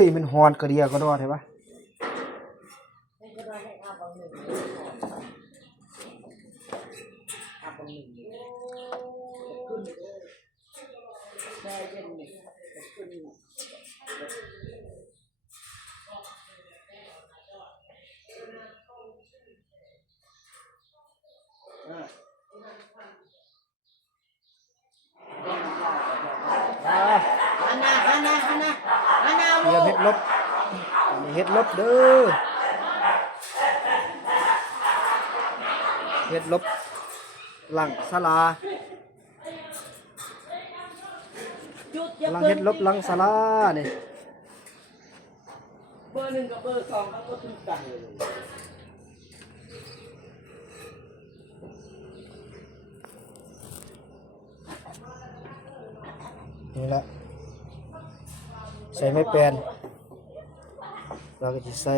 ยมันฮอนกระเดียก็ดอดใช่ปะเตรียมเฮ็ดลบอันนี้เฮ็ดลบเด้อเฮ็ดลบหลังศาลาหลังเฮ็ดลบหลังศาลานี่เบอร์ 1กับเบอร์ 2เขาก็ถูกกันเลยนี่แหละใส่ไม่แปลนเราก็จะใส่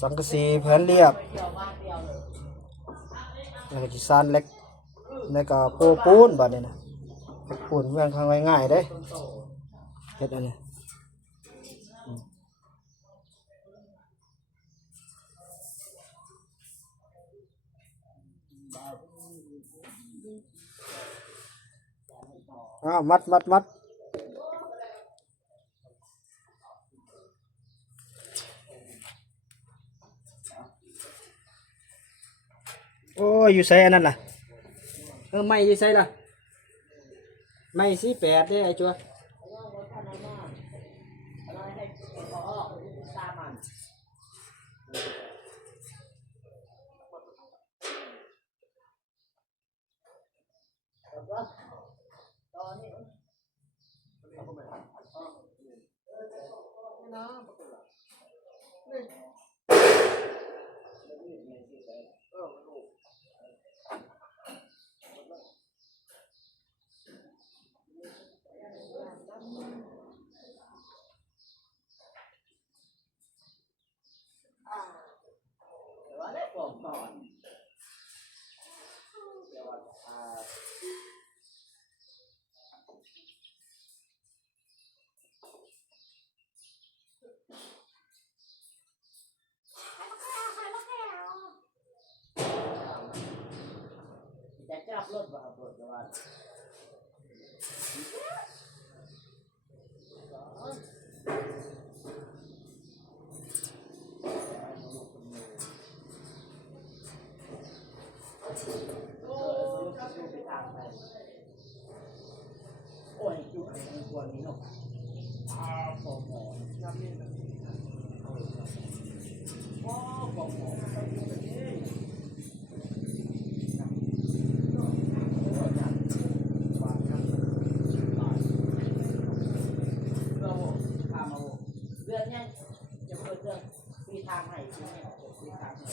สังกะสีแผ่นเรียบแล้วก็จะซานเล็กแล้วก็โปะปูนบัดนี้นะปูนเมืองข้างง่ายๆเด้เฮ็ดอันนี้มัดโอ้ยอยู่ใส่อันนั้นล่ะไม่อยู่ใส่ล่ะไม่48เด้ไอ้จัวจะจับรถว่าเปิดว่า โอ้ยจุกไอ้ตัวนี้เนาะปอกหมอน้ำนี่ปอกหมอเราทำเอาเรื่องนี้จะเปิดเรื่องปีทางให้ปีนี้ปีทางให้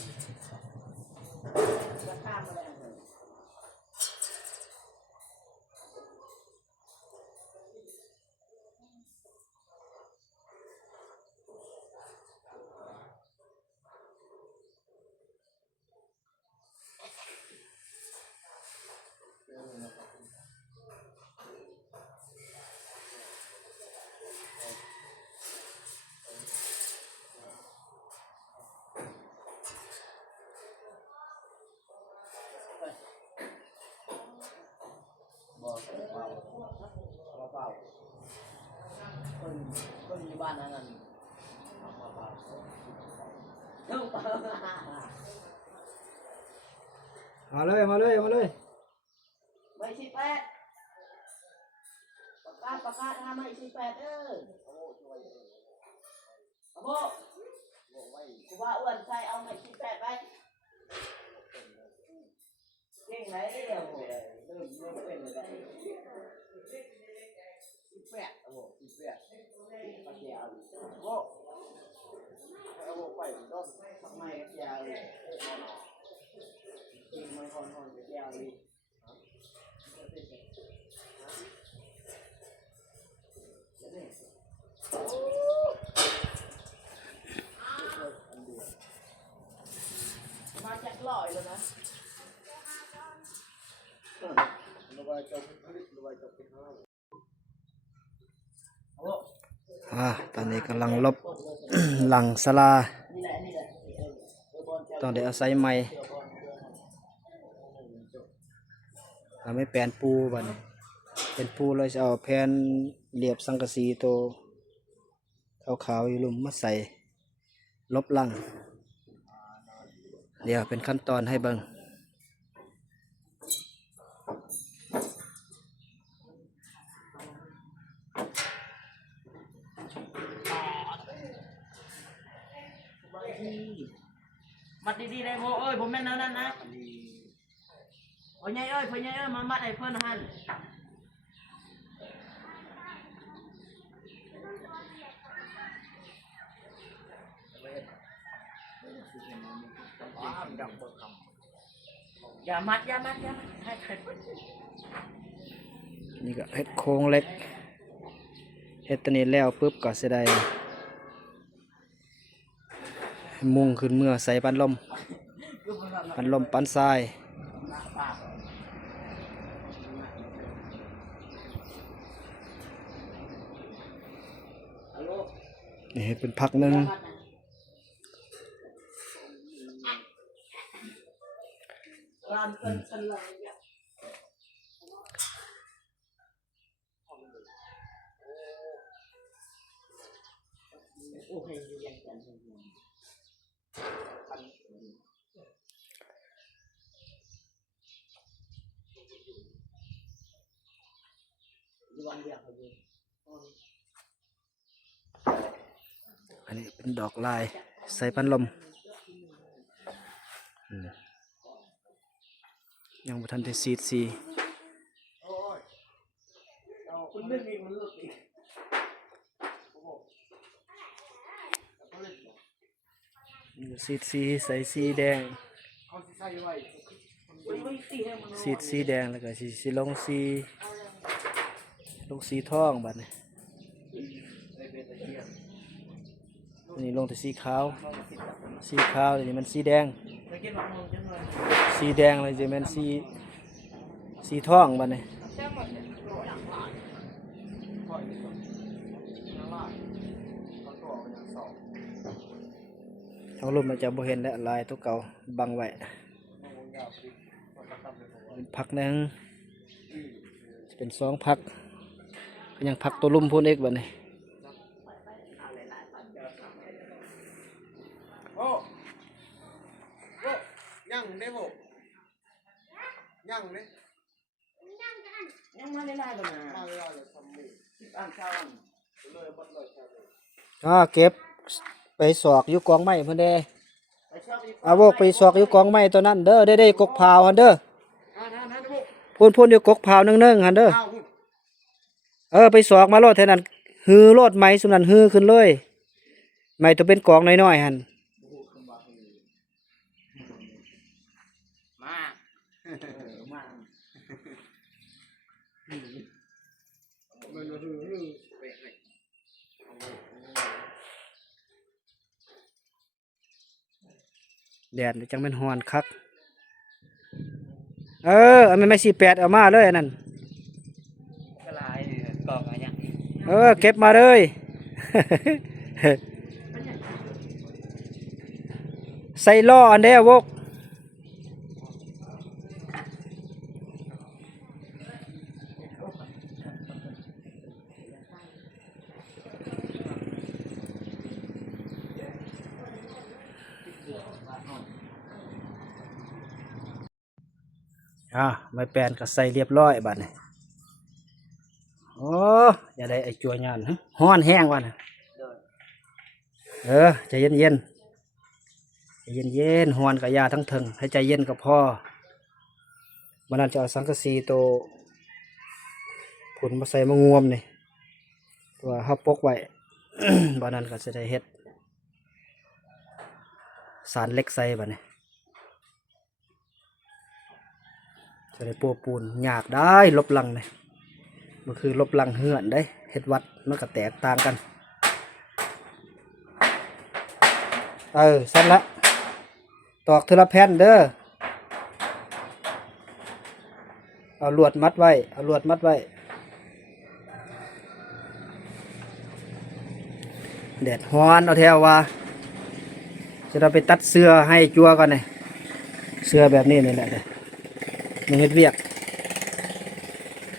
จะข้ามมาแล้วเลยเปล่าคนอยู่บ้านนั้นมาเลยไม่18ประกาศไม่18โม่กูว่าอ้วนใส่เอาไม่18ไปเก่งไหนเดี๋ยวเริ่มเป็นเลย18โอ้โห18มาเสียเอาโอ้เอาไปต้นทำไมเสียเลยจริงมันคนจะเสียเลยมาจากลอยเลยนะ ตอนนี้กำลังลบ หลังศาลา นี่แหละนี่แหละต้องได้เอาศัยใหม่เอาไม่แปลนปูบัดนี้เป็นปูเราจะเอาแผ่นเหลียบสังกะสีโตขาวๆอยู่ลุ่มมาใส่ลบหลังเดี๋ยวเป็นขั้นตอนให้เบิ่งมัดดีๆเลยโมเอ้ยผมแม่นนั่นนะพ่อใหญ่เอ้ยพ่อใหญ่เอ้ยมามัดไอ้เพิ่นหันอย่ามัดให้ใคร นี่ก็เฮ็ดโค้งเล็กเฮ็ดตัวนี้แล้วปุ๊บก็สิได้มุ่งขึ้นเมื่อใส่ปันลมปันทรายนี่เฮ็ดเป็นพักหนึงอันนี้เป็นดอกลายใส่ปันลมยังบ่ทันได้ซีดสีซีดสีใส่สีแดงซีดสีแดงแล้วก็สีลงสีทองบัดนี้อันนี้ลงแต่สีขาวอันนี้มันสีแดงเลยจะเป็นสีทองบัดนี้ทางลมมันจะบ่เห็นและลายตัวเก่าบังไว้พักหนึ่งเป็นสองพักยังพักตัวลุ่มพูนเอกบัดนี้ยังได้บ่ยังเด้ยังมาได้บ่นะ มาเวลาเลยทำมือ อ่านข่าว เลยบ่เลยครับ เก็บไปสอกอยู่กองไม้เพิ่นเด้ ไปชอบอีก เอาโวกไปสอกอยู่กองไม้ตัวนั้นเด้อได้กกพาวหั่นเด้อ นั่นบ่ พูนอยู่กกพาวนึ่งๆหั่นเด้อ อ้าวคุณ ไปสอกมาโลดเท่านั้นฮือโลดไม้สุนั้นฮือขึ้นเลยไม้ตัวเป็นกองน้อยๆหั่น มามา มันฮือไปให้ แดดจังเป็นฮ้อนคักอันไม่48เอามาเลยอันนั้น ก็หลายกองอะไรอย่าง เก็บมาเลย ใส่ล้ออันเด้อวกไม่แปลนก็ใส่เรียบร้อยบัดนี้โอ้อย่าได้ไอ้จัวญานฮ้อนแห้งว่ะนะใจเย็นฮ้อนกับยาทั้งถึงให้ใจเย็นกับพ่อมันนั่นจะเอาสังกะสีโตผลมาใส่มะงวมนี่ตัวเฮาปกไว้ บัดนั้นก็จะได้เฮ็ดสารเหล็กใส่บัดนี้จะได้ปัวปูนยากได้ลบหลังนี่มันคือลบหลังเหือนได้เฮ็ดวัดมันก็แตกต่างกันสั้นละตอกเทละแผ่นเด้อเอาลวดมัดไว้ แดดฮ้อนเอาแถวว่าจะเราไปตัดเสื้อให้จัวก่อนเลยเสื้อแบบนี้นี่แหละเลยมีเฮ็ดเวียก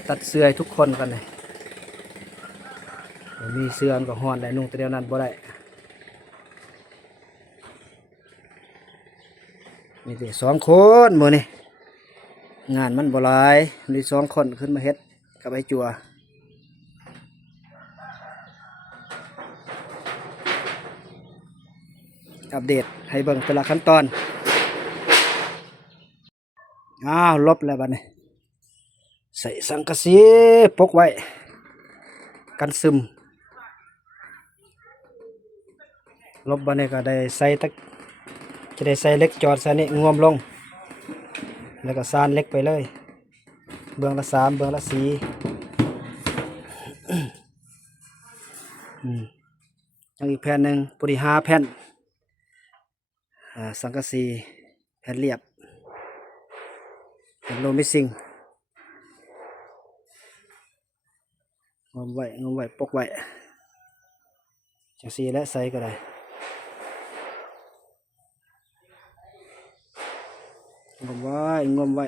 ตัดเสื้อให้ทุกคนกันเลยมีเสื้อก็ฮ้อนได้นุ่งแต่เดียวนั้นบ่ได้มีแต่2 คนมื้อนี้งานมันบ่หลายมี2 คนขึ้นมาเฮ็ดกับไอ้จัวอัปเดตให้เบิ่งแต่ละขั้นตอนลบแล้วบัดนี้ใส่สังกะสีปกไว้กันซึมลบบัดนี้ก็ได้ใส่จะได้ใส่เหล็กจอดใส่นี่งวมลงแล้วก็ซานเหล็กไปเลยเบื้องละ3เบื้องละ4อีกแผ่นหนึ่งพอดี5 แผ่นสังกะสีแผ่นเรียบแผ่นโลมิซิงงมไว้ปกไว้จังสีและใส่ก็ได้งมไว้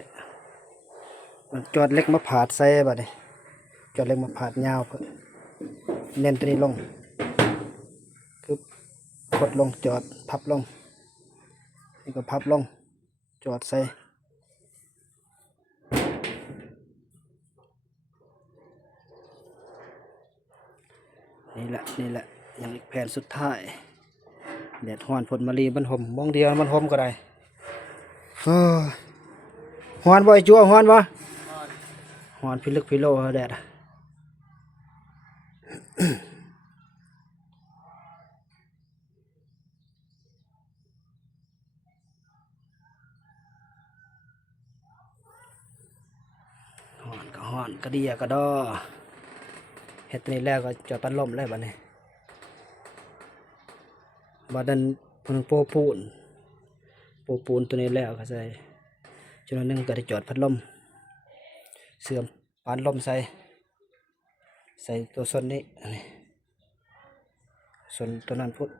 มันจอดเล็กมาผาดใส่บัดนี้จอดเล็กมาผาดยาวเพิ่นเน้นตัวนี้ลงคือกดลงจอดพับลงนี่ก็พับลงจอดใส่นี่แหละอย่างอีกแผ่นสุดท้ายแดดฮ้อนผลมะลีมันห่มมองเดียวมันห่มก็ได้ฮ้อนบ่ไอ้จั่วฮ้อนบ่ฮ้อนพิลึกพิโลแดดฮ้อนกระเดียกระดอเฮ็ดตัวนี้แล้วก็จอดปันลมเลยบัดนี้บัดนั้นเพิ่นโปปูนตัวนี้แล้วก็ใส่จุดนึงก็ได้จอดพัดลมเสื่อมปานลมใส่ตัวส้นนี้อันนี้ส้นตัวนั้นพุท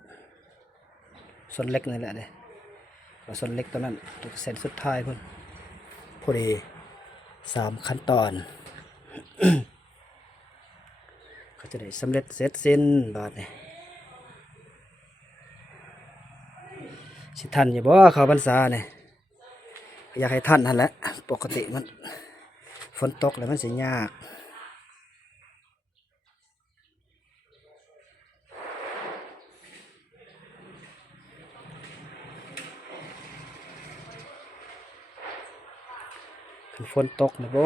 ส้นเล็กนี่แหละเด้ก็ส้นเล็กตัวนั้นตัวเส้นสุดท้ายพุ่นพอดี3 ขั้นตอน ก็จะได้สำเร็จเสร็จสิ้นบาดนี้สิทันอย่าบ่เข้าพรรษาเนี่ยอยากให้ทันนั่นแหละปกติมันฝนตกแล้วมันสิยากฝนตกนะบ่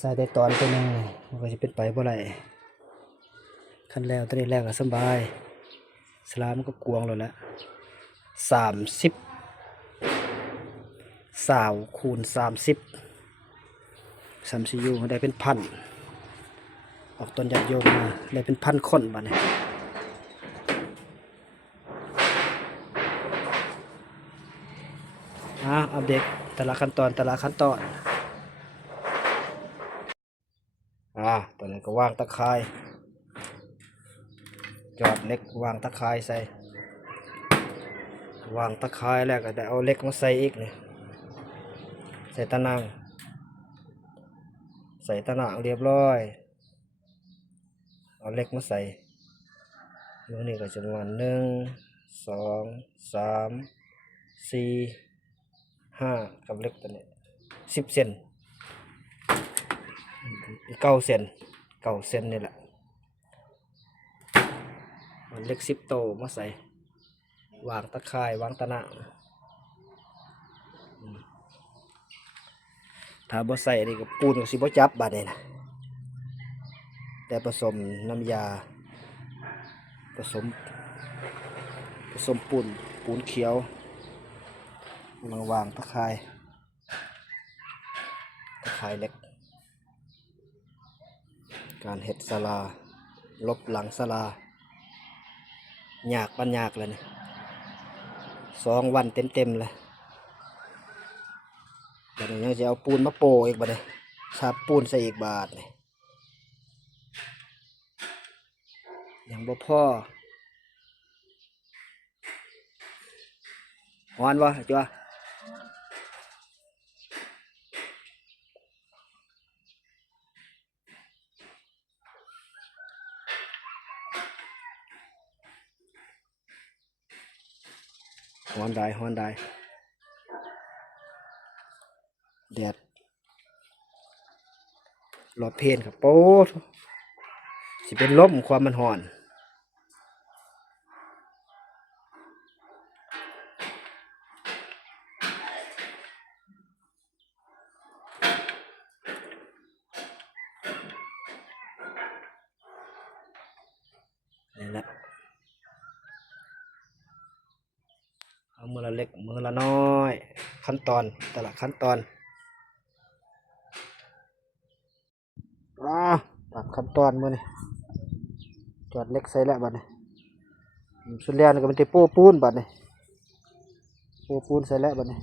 ใส่ได้ตอนตัวนึงมันก็จะเป็นไปบ่ไรขั้นแล้วตัวนี้แล้วก็สบายสลามมันก็กวงแล้วแหละ30 คูณ30ยูได้เป็นพันออกต้นยัดโยมมาได้เป็นพันคนบัดนี้อัปเดตแต่ละขั้นตอนตอนนี้ก็วางตะไคร้จอดเล็กวางตะไคร้ใส่วางตะไคร้แล้วก็ได้เอาเล็กมาใส่อีกนี่ใส่ตะนางเรียบร้อยเอาเล็กมาใส่ลูกนี้ก็จำนวน1 2 3 4 5กับเล็กตัวนี้10 เซน9 เซนนี่แหละเล็ก10 โตมาใส่วางตะไคร้วางตะนางถ้าบ่ใส่นี่ก็ปูนก็สิบ่จับบาดนี้นะแต่ผสมน้ำยาผสมปูนเขียววางตะไคร้เล็กการเฮ็ดศาลาลบหลังศาลายากปัญญากเลยนี่2 วันเต็มเลยบัดนี้ยังจะเอาปูนมาโปะอีกบัดนี้ฉาบปูนใส่อีกบาทนี่ ยังบ่พอฮ้อนบ่จ้ะฮ้อนได้ฮ้อนได้แดดรอเพลนครับโป๊ดสิเป็นลมความมันฮ้อนนี่แหละเอามือละเล็กมือละน้อยขั้นตอนแต่ละขั้นตอนตัดขั้นตอนมือนี่จอดเล็กใส่แล้วบัดนี้สุดแล้วนี่ก็เป็นที่โป้ปูนบัดนี้โป้ปูนใส่แล้วบัดนี้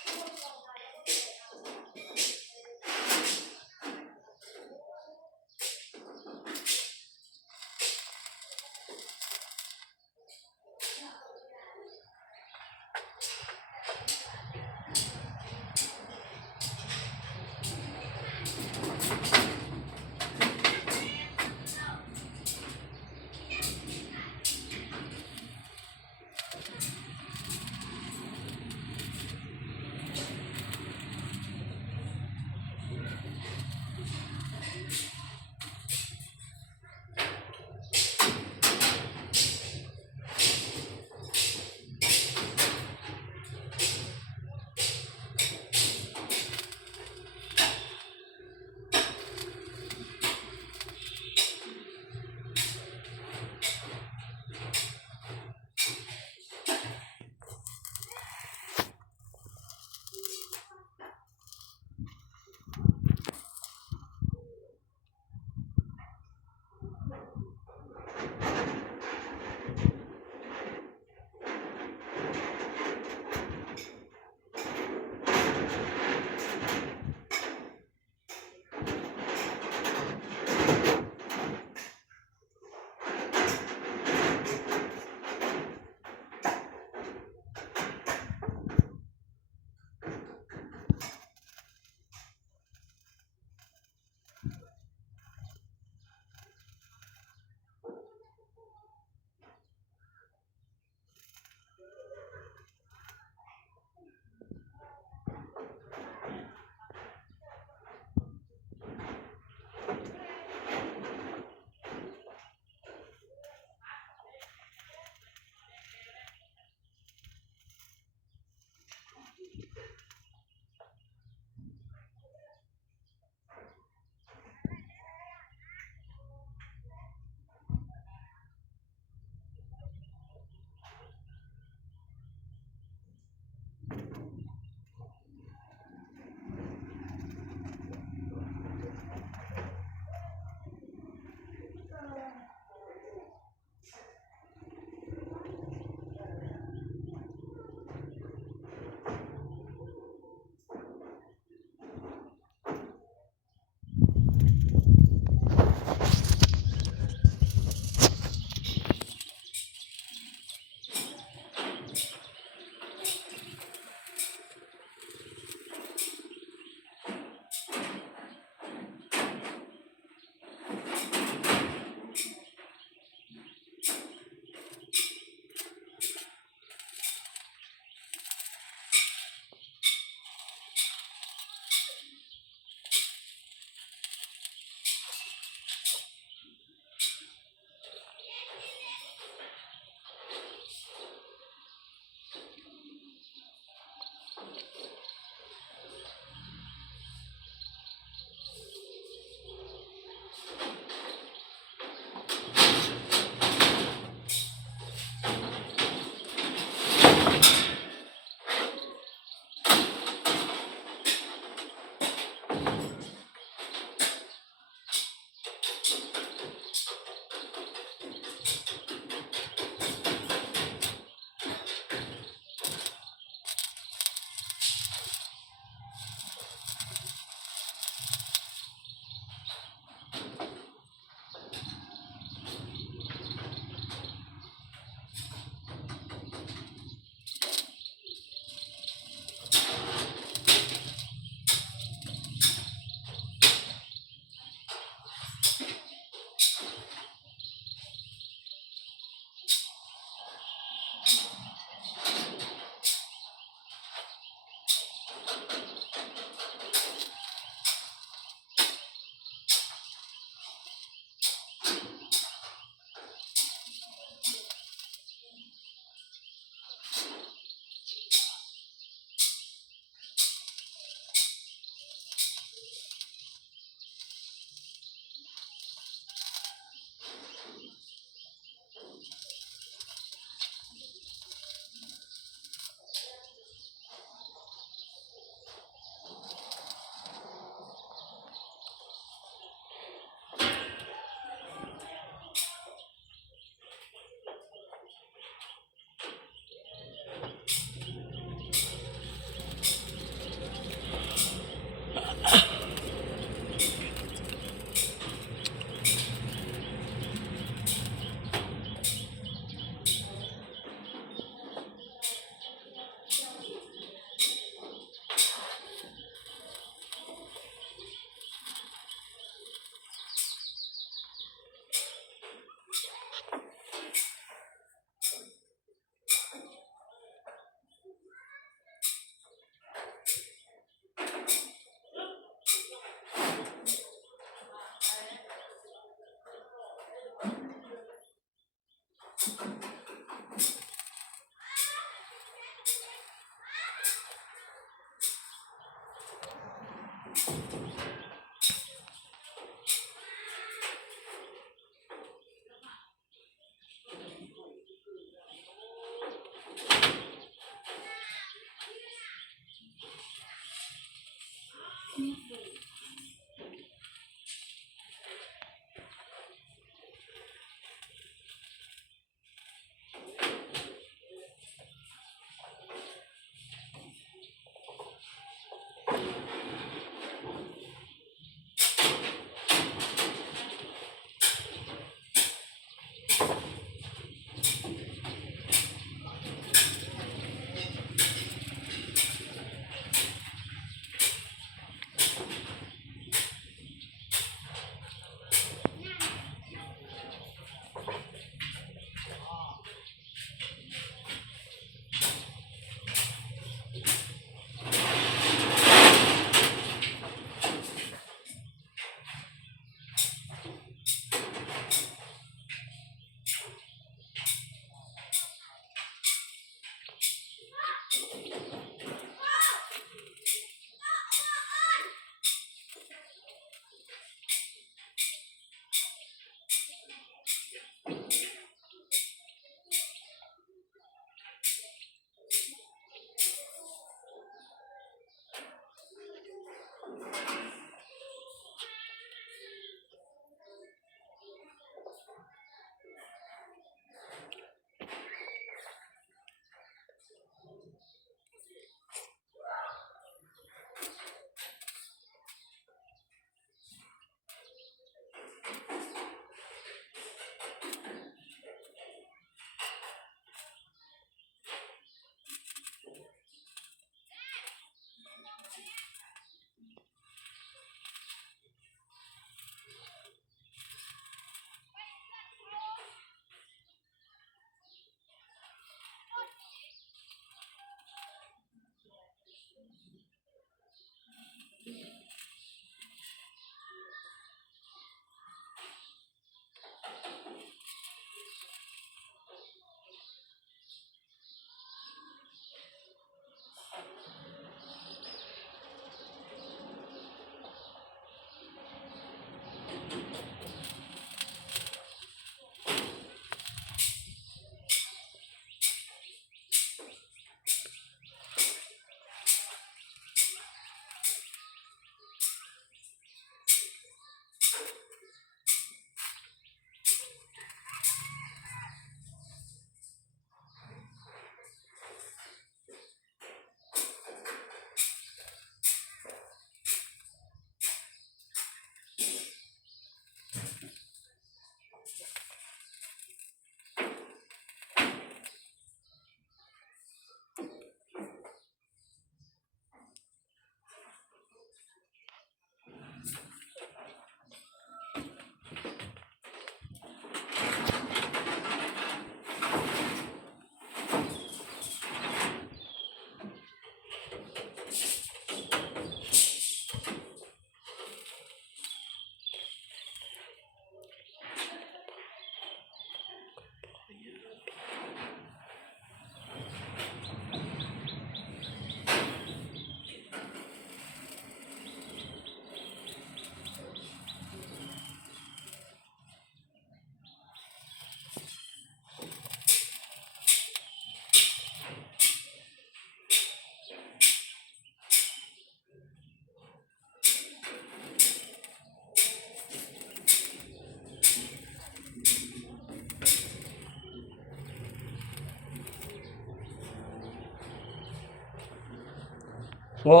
โง่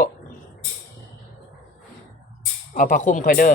เอาผ้าคลุมค่อยเด้อ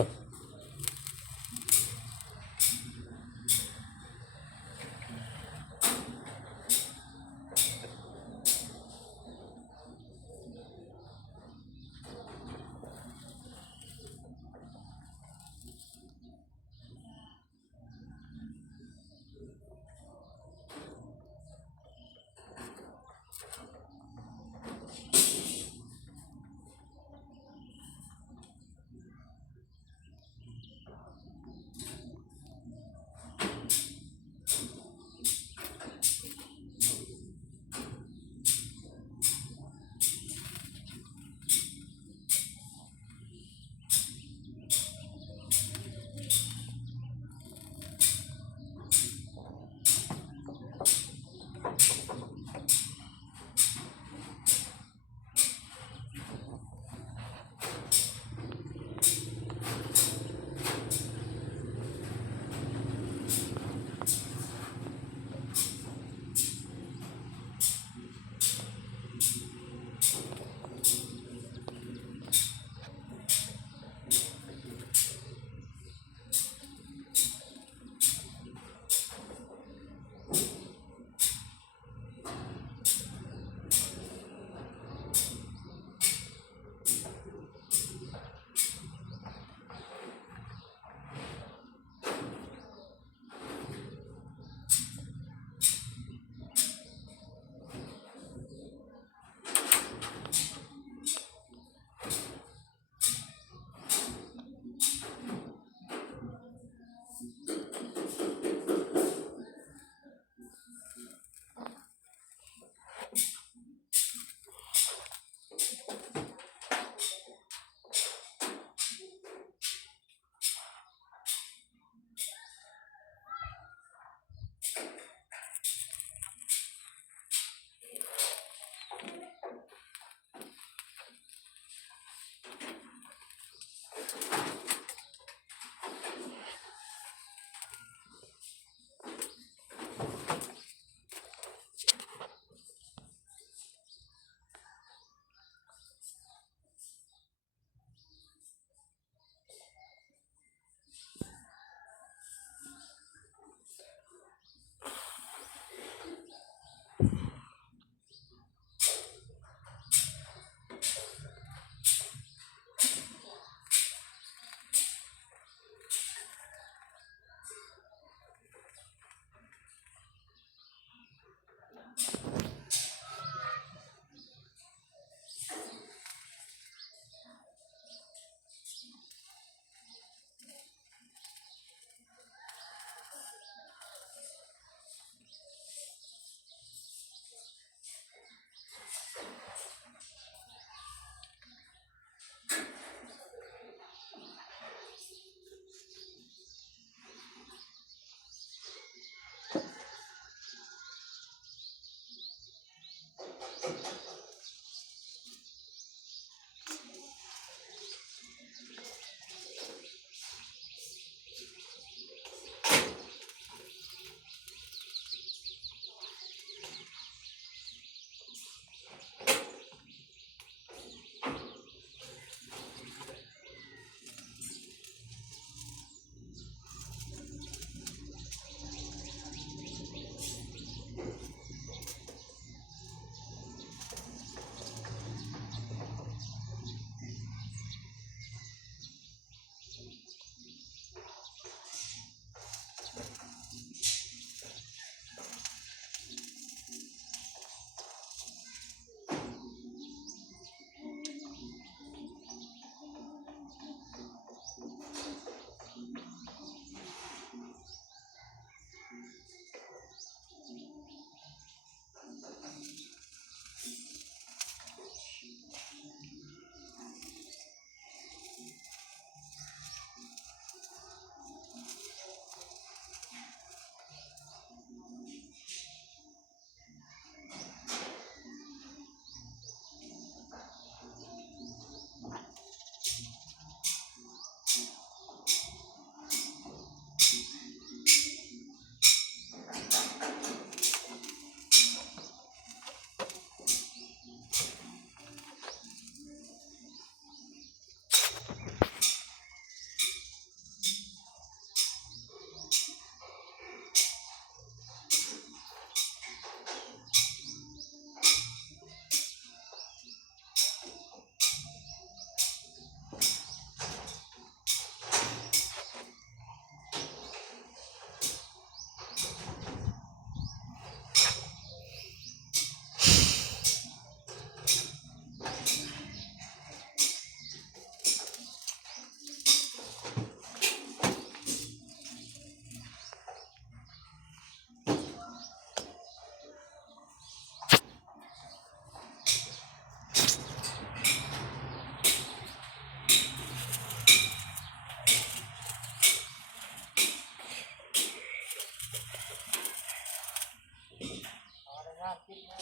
30 โมง